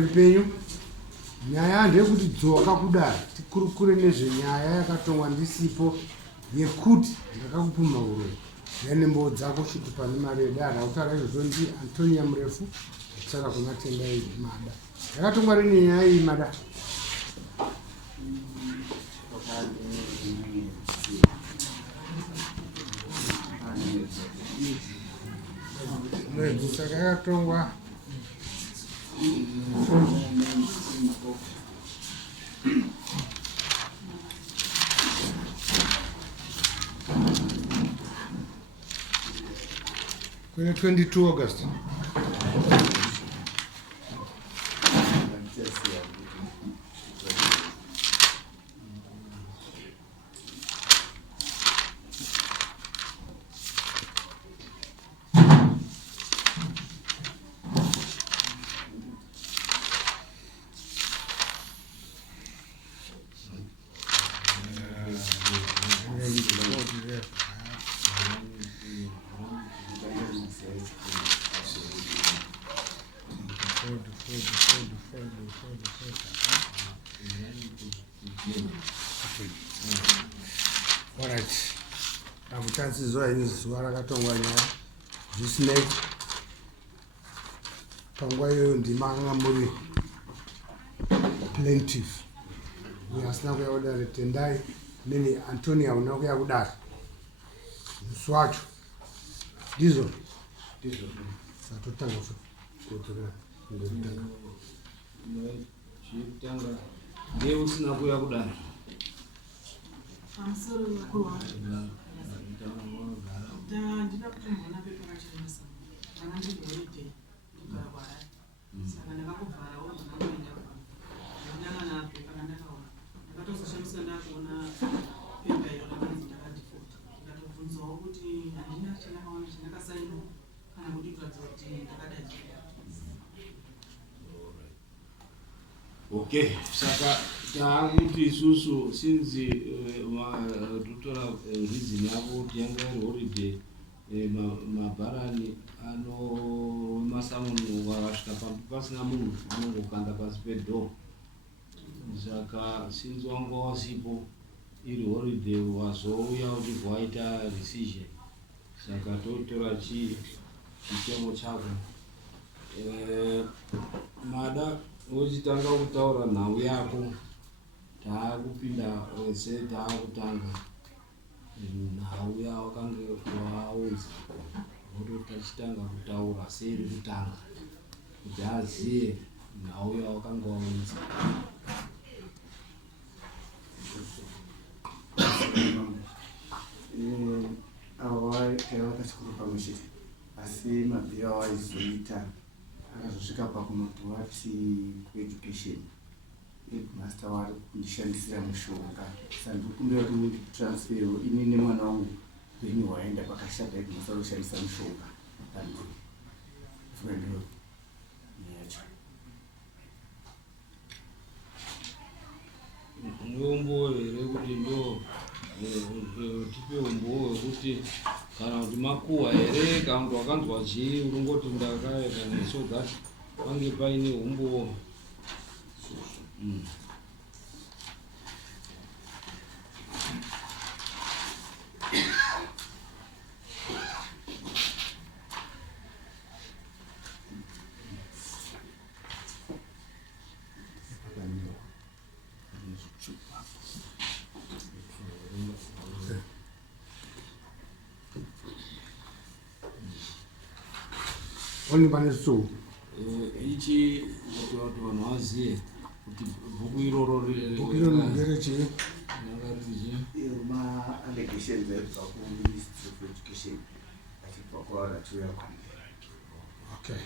pamberi penyu. Nyaya ndeyekuti dzoka kudare tikurukure nezvenyaya yakatongwa ndisipo yekuti ndakakupumha uroyi nenembo dzako shuti pane mari yedare. Autaura izvozvo ndi Antonia murefu achitsara kuna Tendai Mada. Yakatongwa rini nyaya iyi Mada? Saka yakatongwa kune 22 August. Alright. Akutansizoa ini zuva rakatongwa nyaya zvisinei. Panguva iyoyo ndima anga muri plaintiff. Uye asina kuuya kudare Tendai neni Antonia una kuuya kudare. Musi wacho. Ndizvo. Satotanga kudzokera ndokutanga. Chitanga. Ndiye usina kuuya kudare. Amusoro mukuru wangu. Ndina kuti mbona pepa kachinasa. Kana ndibhoide ndikabara. Saka ndakakuvhara wona kuenda kwa. Ndanga na pepa ndakaona. Ndakatozoshamisa ndakuona pepa iyo ndakanzi ndakadifota. Ndakatobvunzawo kuti handina chandakaona chandakasaina kana kuti kuratidza kuti ndakadaji. Okay, saka takuti isusu since totora reason yavo kuti yanga iri holiday mabharani masamoni wakasvika pasina munhu anongokanda pasi pedhoo. Saka since wanga wasipo iri holiday wazouya kuti waita decision. Saka totora chitemo chako. Mada uchitanga kutaura nhau yako taakupinda wese taakutanga nhau yawakange waudza voto tachitanga kutaura seri kutanga kuti aziye nhau yawakanga waudza. Awa taiwakachikoro pamwe chete asi mabhiro awaizoita akazosvika pakunoti wati kueducation Headmaster wari kundishandisira mushonga sandikumbira kuti nditransferwo ini nemwana wangu kwenyu waenda pakashata Headmaster kushandisa mushonga andifrendo neyacho umbo here kuti ndo tipe umbo wekuti kana kuti makuhwa here kana kuti wakanzwa chii urongoti ndakaita neso that pange paine umbo. Only Banesu. Ichi watu wanawazie kuti buku iroro ngerechi ma allegations za ku Ministry of Education achipakora tuya kwambira. Okay.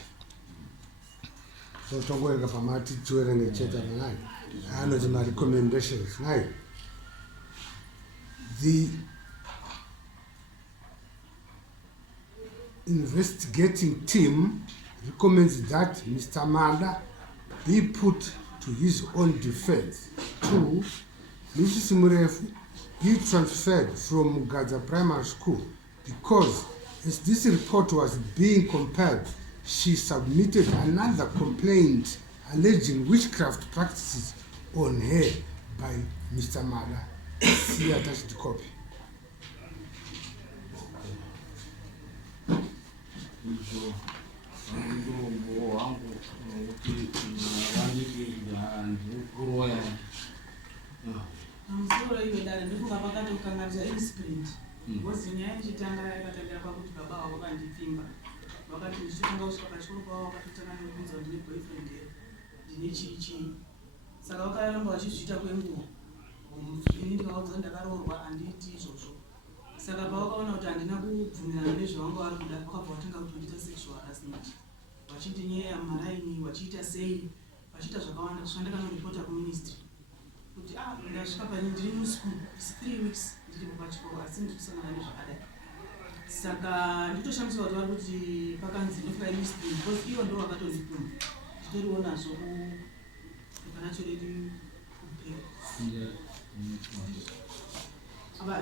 So tongoreka pamati tuere ngecheta nayo. Ano ma recommendations nayo. The investigating team recommends that Mr. Mada be put to his own defense. 2. Mrs. Murefu be transferred from Gaza Primary School because as this report was being compared, she submitted another complaint alleging witchcraft practices on her by Mr. Mada. See attached copy. Pamusoro iwedare ndofunga pakatokangarira inspirit because nyaya ichitanga yakatangira pakuti baba wavo vakandipfimba vakati ndichitanga kusvika pachikoro kwavo vakatotanga nekubvunza kuti ndine boyfriend here ndine chii saka vakaramba vachizviita kwenguva ini ndikaudza ndakaroorwa handiiti izvozvo saka pavakaona kuti handina kubvumirana nezvavanga vari kuda vakabva vatanga kutoita sexual harassment vachindinyeya mumaraini vachiita sei vachiita zvakawanda kusvika ndakanyoripota kuministry kuti ndasvika pani ndiri muskuru 3 weeks ndiripo pachikoro asi ndikusangana nezvakadai saka nditoshamiswa kuti vari kuti pakanzi ndofika ministry because ivo ndo vakatondipuma nditorionazvo kupana choredi kupera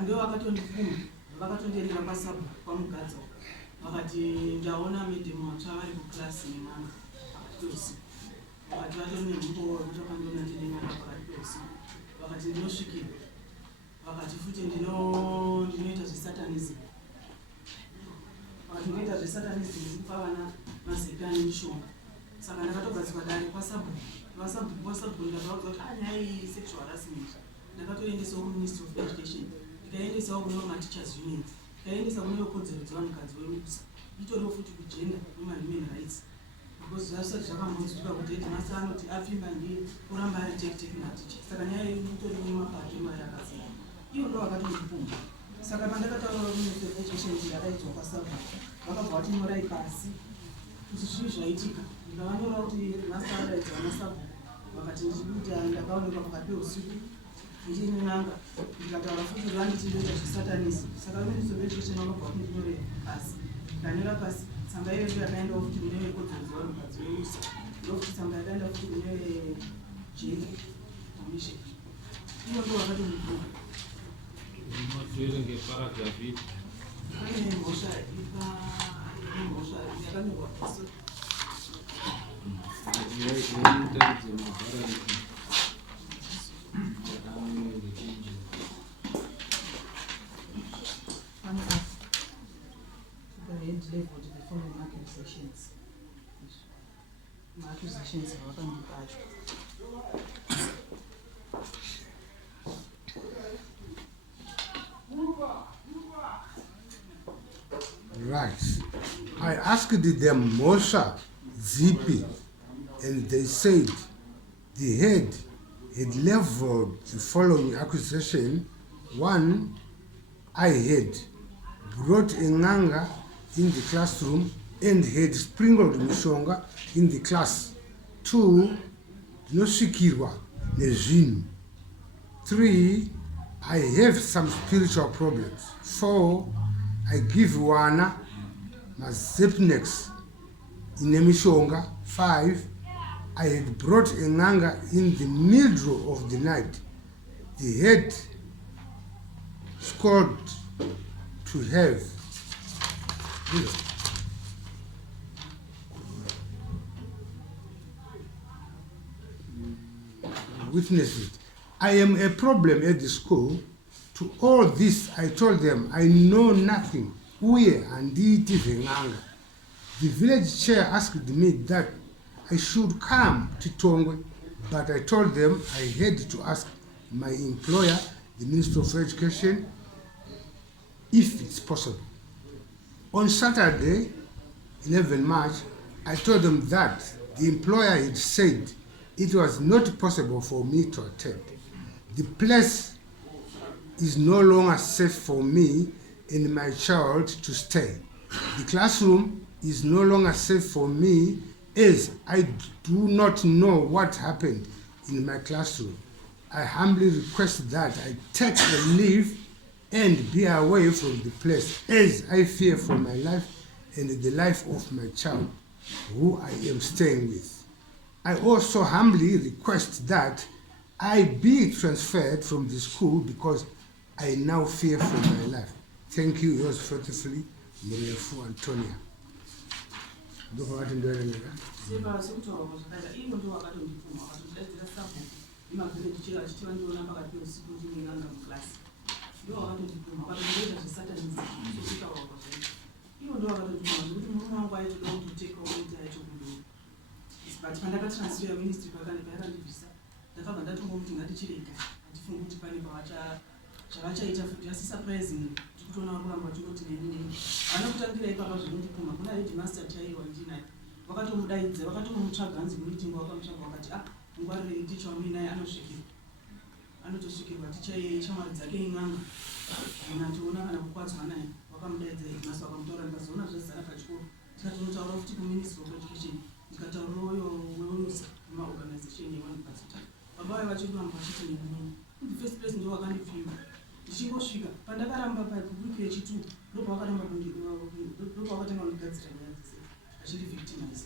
ndo vakatondipuma vakatondiendera pasabu kwamugadza vakati ndaona medhemu vatsva vari kuklasi nemanga tosi vakati vatori nemumbo wekuti vakandonatinenyaka pakati peusiku vakati ndinosvikira vakati futi ndinoita zvesatanism vakati ndinoita zvesatanism ndikupa vana mazeka nemishonga saka ndakatogadzikwa dare pasabhu ndakaudzwa kuti anyaya iyi sexual harassment ndakatoendesawo kuministry of education ndikaendesawo kune vamatichers unions ndikaendesa kune vekodzero dzevanhukadzi veusa itoriwo futi kugender human rights because zvasati zvakambonzwika kuti Headmaster anoti apfimba ndiye kuramba ari tech maticha saka nyaya itori nemapato emari akasiyana ivo ndo vakatondipumha saka pandakataura kuministry of education ndakaidzwa kwasabu vakabva vatinyorai pasi kuti zvii zvaitika ndikavanyora kuti Headmaster adaidza vanasabu vakati ndichikuita ndakaonekwa pakati peusiku ndichinenanga ndikataura futi vanditi ndoita zvesatanism saka ministry of education vakabva vatindinyore pasi ndanyora pasi tsamba iyo ndo yakaenda futi kune vekodzero dzevanhukadzi veusa ndofuti tsamba yakaenda futi kune vejeri commission ivo ndo vakatondipumha Matoerenge paragraph ipi pane mhosva yakanyorwa paso yaitaridze mabhara head level to the following accusations. Accusations hawakandipacho. Right. I asked them Mosha, Zipi, and they said the head had leveled the following accusation. 1, I had brought a nganga in the classroom and had sprinkled mishonga in the class. 2, ndinosvikirwa nezvinhu. 3, I have some spiritual problems. 4, I give wana mazepnex ine mishonga. 5, I had brought a nganga in the middle of the night. The head scored to have witnessed it. I am a problem at the school. To all this, I told them, I know nothing. Uye handiti venganga. The village chair asked me that I should come to Tongwe, but I told them I had to ask my employer, the Minister of Education, if it's possible. On Saturday, 11 March, I told them that the employer had said it was not possible for me to attend. The place is no longer safe for me and my child to stay. The classroom is no longer safe for me as I do not know what happened in my classroom. I humbly request that I take a leave and be away from the place as I fear for my life and the life of my child, who I am staying with. I also humbly request that I be transferred from the school because I now fear for my life. Thank you, yours faithfully, Mrefu Antonia. ndopakati ndoerengera Simba sekutaura kwazvakaita ivo ndo vakatondipfuma vakatondidaidzira sabhuku imavhireji chero achitiva ndiona pakati peusiku ndinenganga mukilasi ndo vakatondipfuma vakatondoita zvesatanisi sekutaura kwazvaita ivo ndo vakatondipfuma zvekuti murume wangu aitoda kutoteka oita yacho kudoro but pandakatransfera ministry paakandibvisa ndakabva ndatongomuti ngatichirega handifungi kuti pane zvavachaita futi asi surprising tikutoona kuramba tingoti neni vana kutangira ipapa zvinondipfuma kuna headmaster chaiwa ndinaye vakatomudaidza vakatomutsvaga hanzi mumitingi wakamutsvaga vakati mungwarire ticha wamui naye anotosvikirwa ticha iye shamwari dzake in'anga kana tiona kana kukwadzwa naye vakamudaidza headmaster vakamutaura ndikazoona zvazara pachikoro tikatonotaura kuti kuministry of education ndikataura uyo weusa wemaorganization yevanhupasita baba vaye vachikuramba vachiti nenini kuti first place ndo vakandipfima ndichingosvika pandakaramba pawiki yechitu ndopavakatanga kundigadzira nyaya dzese achiri victimize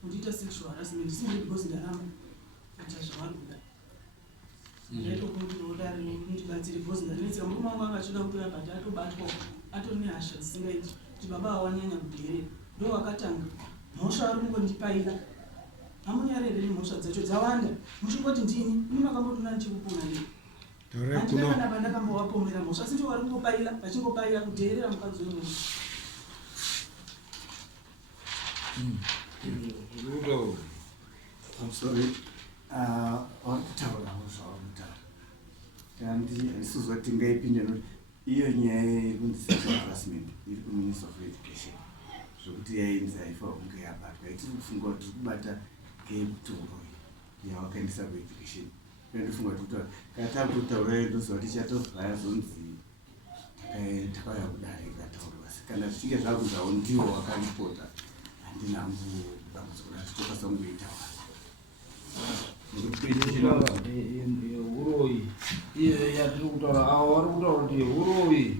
kundiita sexual harassment simply because ndaramba kuita zvavari kuda ndaitokundirodare ndigadzire because ndanetseka murume wangu anga achida kutoya but atobatwa atori nehasha dzisingaiti kuti baba awanyanya kudherera ndo vakatanga mhosva ari kungondipaila hamunyarere nemhosva dzacho dzawanda muchingoti ndini ini makambotona ndichikupona nei handina kana pandakambovapomera mhosva asi ndo vari kungopaila vachingopaila kudherera mukadzi wemwe I'm sorry. Wakutaura zvawakutaura. Handisizoti ngaipinde noti iyo nyaya yekunzi sexual harassment iri kuministry of education. Zvokuti yainzi haifanira kunge yabatwa. Itiri kufunga kuti tiri kubata ngemutoroi yawakaendesa kueducation. Ndofunga kuti kana taakutaura ndoziva kuti chatovhaya zonzi takauya kudare ikataurwa. Kana zvichinge zvakunzawo ndiwo wakaripota Uroyi yatiri kutaura avo vari kutaura kuti Uroyi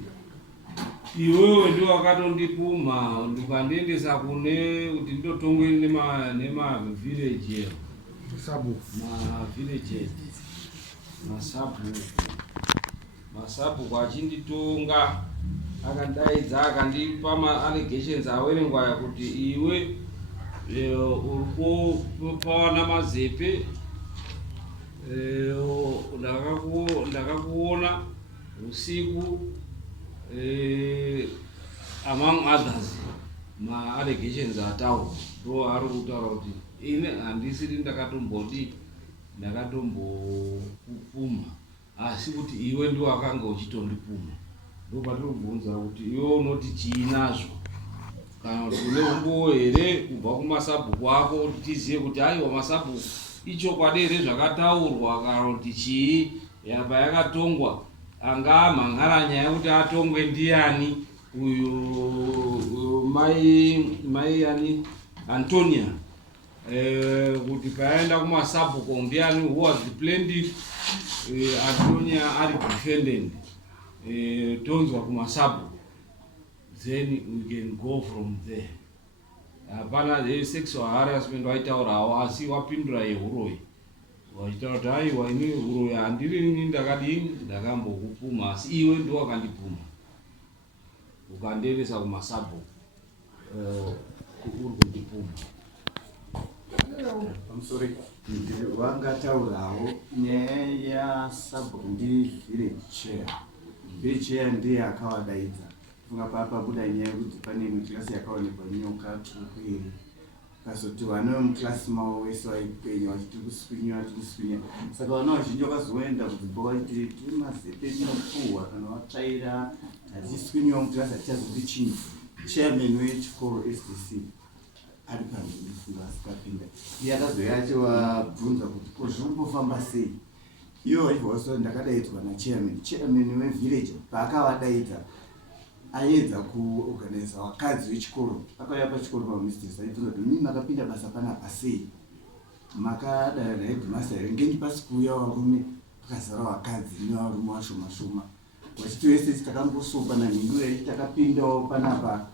iwewe ndo wakatondipumha ndikandiendesa kune kuti ndotongwe nemavillage masabhuku achinditonga akandaidza akandipa ma-allegations awerengwa kuti iwe urikupawana mazepe ndakakuona usiku among others ma-allegations ataurwa ndo ari kutaura kuti ine handisiri ndakatombokupumha asi kuti iwe ndo wakanga uchitondipumha ndopatiri kubvunza kuti iwe unoti chiinazvo kana kuti une umbowo here kubva kumasabhuku ako kuti tizive kuti aiwa masabhuku ichokwadi here zvakataurwa kana kuti chii yapa yakatongwa angaa mhangaranya yekuti atongwe ndiani uyu mai yani Antonia kuti paenda kumasabhuku ndiani who was the plaintiff Antonia ari defendant tonzwa kumasabu then we can go from there. Hapana sexual harassment waitaurawo asi wapindura yeUroyi wachitaura kuti aiwa ini Uroyi handiri ndakadini ndakambokupumha asi iwe ndo wakandipumha ukandiendesa kumasabu uri kundipumha. I'm sorry. Wangataurawo nyaya yasabhuku ndi village chair. Village chair ndiye akawadaidza. Funga pabuda nyaya yekuti pane mukilasi yakaonekwa nyoka tukwiri. Kazoti vana vemuklasi mavo vese vaipenya vachiti kuswinya. Saka vana vazhinji vakazoenda kudzimba vachiti tiri mazepe tinopuhwa kana vatsvaira tichiswinyiwa mukilasi hatichazoti chinyi. Chairman wechikoro SDC ari pamberi funga asikapinda. Iye akazoya achivabvunza kuti ko zviri kumbofamba sei. Ivo vaibva ndakadaidzwa nachairman. Chairman wevillage paakavadaidza aedza kuorganiza vakadzi vechikoro. Akauya pachikoro pamistress aibvunza kuti mimi makapinda basa panapa sei. Makadana naheadmaster here ngendi pasi kuuya varume pakazara vakadzi nevarume vashoma. Vachiti vese takangosopa nanhingurei takapindawo panapa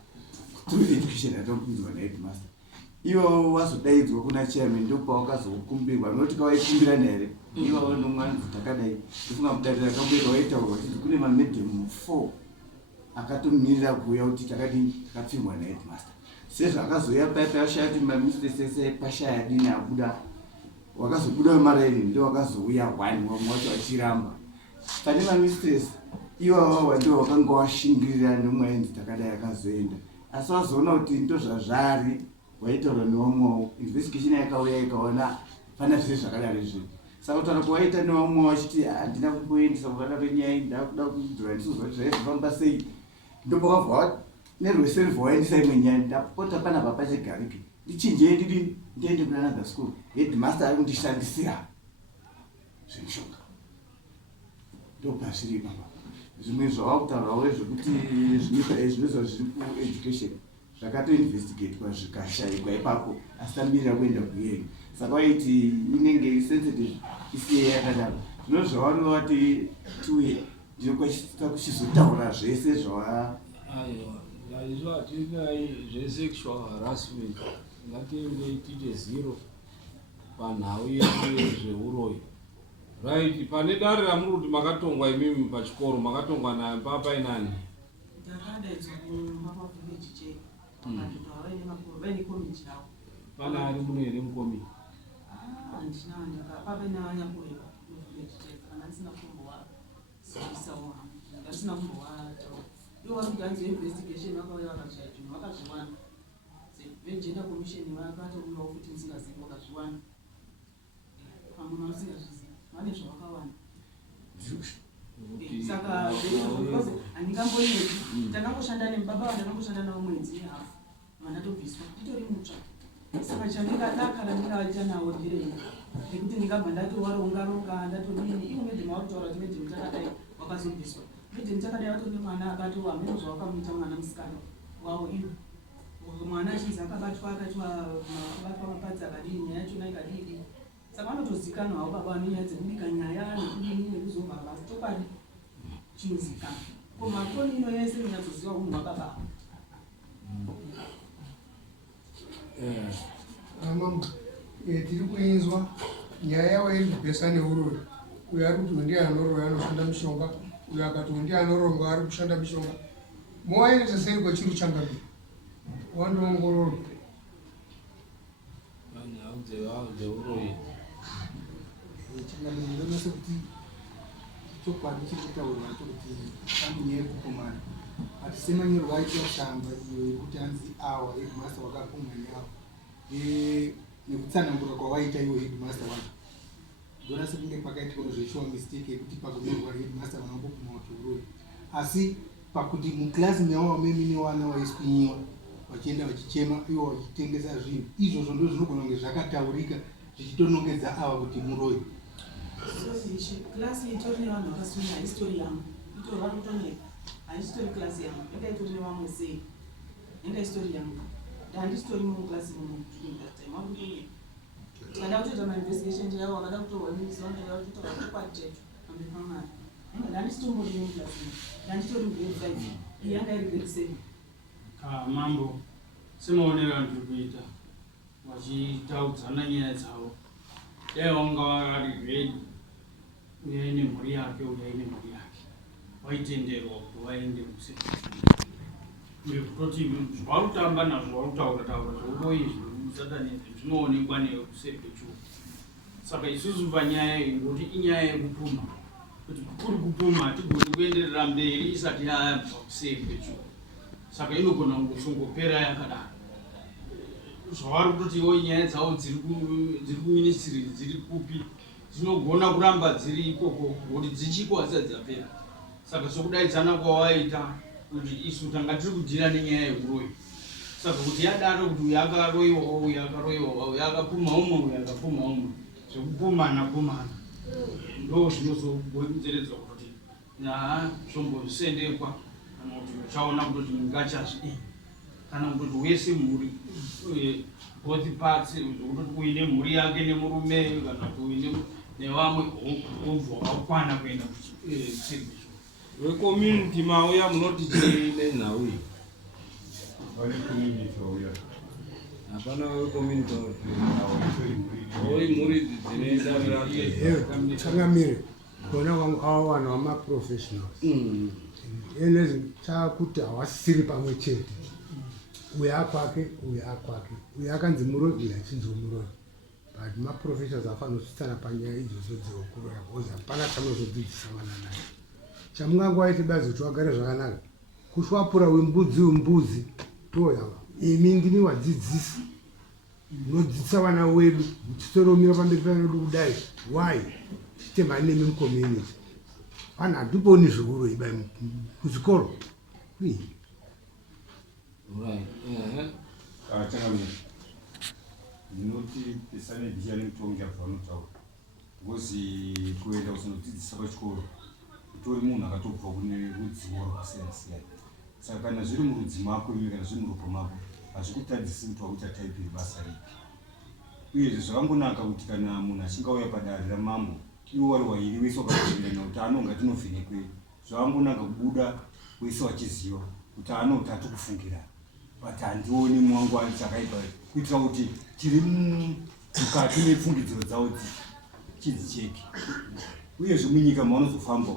through education atokupinzwa naheadmaster. Ivo wazodaidzwa kuna chairman ndopawakazokumbirwa noti kawaikumbirana here ivo nomwanzi takadai ndifunga mudarira akamboita waitaurwa kuti kune mamedhemu 4 akatomirira kuuya kuti takapfimwa naheadmaster. sezvakazoya pashaya kuti mamisitesese pashaya dini abuda wakazobuda wemaraini ndio wakazouya 1 wamwe wacho achiramba pane mamisitesi iwawawa ndio wakanga washingirira nemwaenzi takadai akazoenda asi wazoona kuti ndo zvazvari waitaura newamwewo investigation yakauya ikaona pana zviri zvakadari zvinhu saka kutaura kuwaita newamwe wachiti handina kumboendesa kukada kwenyaya ndakuda kudhura ndisizva kuti zvaizofamba sei ndopakabva nerweself waendesa imwe nyaya ndapota panapa pachigariki ndichinjei ndidi ndiende kuna another school headmaster ari kundishandisira zvemushonga ndopazviri baba zvimwe zvawakutaurawo zvekuti zvinoizva zviri kueducation zvakatoinvestigatewa zvikashayikwa ipapo asi tamirira kuenda kuhearing saka waiti inenge sensitive isiye yakadaro zvino zvawanovati tiuye ndinokwachita kuchizotaura zvese zvawa izvo hatinai zvesexual harassment ngatiende tiite 0 panhau yedu yezveuroyi right. Pane dare ramuri kuti makatongwa imimi pachikoro makatongwa naye papa inani pana ari muno here mukomi iwo vari kudanzi investigation vakauya vakazvaya zvinhu vakazviwana vegender commission vakatouyawo futi musingazivi vakazviwana pamwe vamusingazvizivi vane zvavakawana saka handingamboneti tandangoshanda nemubaba vandandangoshanda navo mwedzi nehafu vandatobviswa nditori mutsva saka chandingadakara ndingavaita nawo ndirei nekuti ndingabva ndatowarongaronga ndatodini iwo medhemu vakutaura kuti medhemu takadai wakazobviswa medhemu takadai vatone mwana akatova hameno zvawakamuita mwana musikana wavo ivo mwana achinzi akabatwa akabatwa mapadzi akadii nyaya yachona ikadii saka vanotozikanwa havo baba vanonyaya dzekubika nyaya nekudini nekuzobva basi chokwadi chinozikana ko makoni ino yese inatsoziva unhu hwakababa amama tiri kuinzwa nyaya yava iri kupesa neuroyi uyo ari kuti ndiye anoroya anoshanda mishonga uyo akati ndiye anoronga ari kushanda mishonga mowaenesa sei kwachiri changabi wandoongororwa nyau dzeuroyi changabiinonese kuti chokwadi chiri kutaurwa chokuti panyaya yekukumana ati semanyirwa aita shamba iyo yekuti anzi awa headmaster wakapumha neawa nekutsanangura kwawaita iwo headmaster wacho ndona sekunge kwakaitwa zveshuwa mistake yekuti pakunyorwa headmaster vanopupuma wacheuroyi asi pakuti muklasi mewawa memine wana vaiswinyiwa vachienda vachichema iwo vachitengesa zvinhu izvozvo ndo zvinogona kunge zvakataurika zvichitonongedza ava kuti muroyi klasi itori nevanhu vakaswina haisitori yangu itorwa kutoneka haisitori klasi yangu enda itori nevamwe sei enda isitori yangu handisitori muklasi mumakutoneka tikada kutoita mainvestigation yavo vakada kutorwa imizivanaaa kutotaura chokwatecho ambepamari handisitombori muklasi handitori mgrade 5 iyi yanga iri grade 7 mambo semaonero andiri kuita vachitaudzana nyaya dzavo dai vanga vari redi uyai nemhuri yake uyai nemhuri yake vaitenderwa kuti vaende nekutoti zvavari kutamba nazvo vari kutaura zveuroyi zvesatanizm zvinoonekwa nekusepechuu saka isusu panyaya iyi ngoti inyaya yekupumha kuti kuri kupumha hatigoni kuenderera mberi isati yabva kusepechuu saka inogona kungosongopera yakadaro zvavari kutotiwo nyaya dzavo dziri kuministiri dziri kupi dzinogona kuramba dziri ikoko ngoti dzichiko hasati dzapera saka sokudaidzana kwawaita kuti isu tanga tiri kudhira nenyaya yeuroyi saka kuti yadaro kuti uyu akaroyiwa uyu akaroyiwa uyu akapumha umwe uyu akapumha umwe zvekupumhana pumhana ndo zvinozogonzeredzwa kuti zvombosendekwa kana kuti uchaona kutoti mungachazvidii kana kutoti wese mhuri both parts zvokuti uine mhuri yake nemurume kana kuti uine nevamwe obva wakwana kuenda kuchiribisho vecommunity mauya munoti chii nenhau iyi hapana vecommunity oi mhuri dzine tangamire kona kwangu ava vanhu vamaprofessionals ene chakuti havasiri pamwe chete uyu akwake uyu akwake uyu akanzi Muroi uyu achinzi Muroi but maprofessionals afanira kusvitsana panyaya idzodzo dzeukuroya because hapana chamunozodzidzisa vana naye. Chamungangoaiti bazi kuti vagare zvakanaka kushwapura wembudzi toyava imi ndini wadzidzisi munodzidzisa vana wedu muchitoromira pamberi pevanodu kudai why chitemhani nemi mucommunity vanhu hatiponi zveuroi bai kuzvikoro ndinoti pesane dhiya nemutongi abva vanotaura because kuenda kuzonodzidzisa pachikoro utori munhu akatobva kune rudzivo rwakasiyana-siyana. Saka kana zviri murudzi mako iwe kana zviri muropa mako hazvikutadzisi kuti wakuita taipiri basa ripi. Uyezve zvakangonaka kuti kana munhu achinge auya padare ramambo iwe wari wairi wese wakazvivirana kuti anonga tinovhenekwe zvakangonaka kubuda wese wachiziva kuti anoti hatikufungira but handioni mwangu ani chakaipa kuitira kuti tiri mukati mepfungidziro dzavo chidzicheke. Uyezve munyika maunozofamba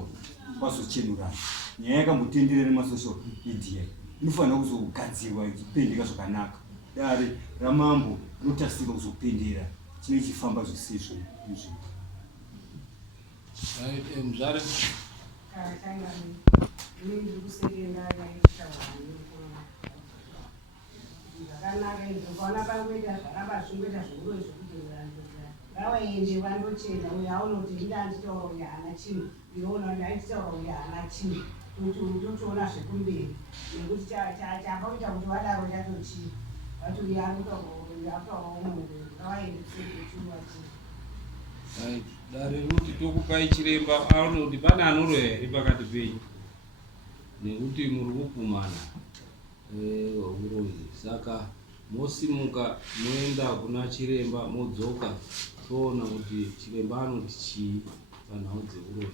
vazochenurana nyaya yakambotenderera nemasocial media inofanira kuzogadzirwa ichipendeka zvakanaka. Dare ramambo rinotarisirwa kuzopendera chinenge chifamba zvisizvo izvi. Mudare zvakanaka izvo kwaona pangoita zvakabasvongoita zveuroi zvekudhorandora ngavaende vandochena uyo aona kuti inda anditaura uyo haana chinhu iona kuti aititaura uyo haana chinhu kuti utotoona zvekumberi nekuti chakaita kuti vadaro chatochii vati uyo anotaura umunhu ngavaende kusekechuva chii. Dare ruti tokupai chiremba aona kuti pane anoroya here pakati penyu nekuti muri kupumhana uroi. Saka mosimuka moenda kuna chiremba modzoka toona kuti chiremba anoti chii panhau dzeuroi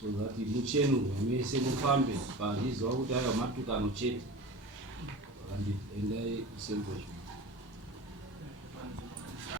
so that muchenurwe mese mufambe pachiziva kuti aiwa matukano chete endai kusembo.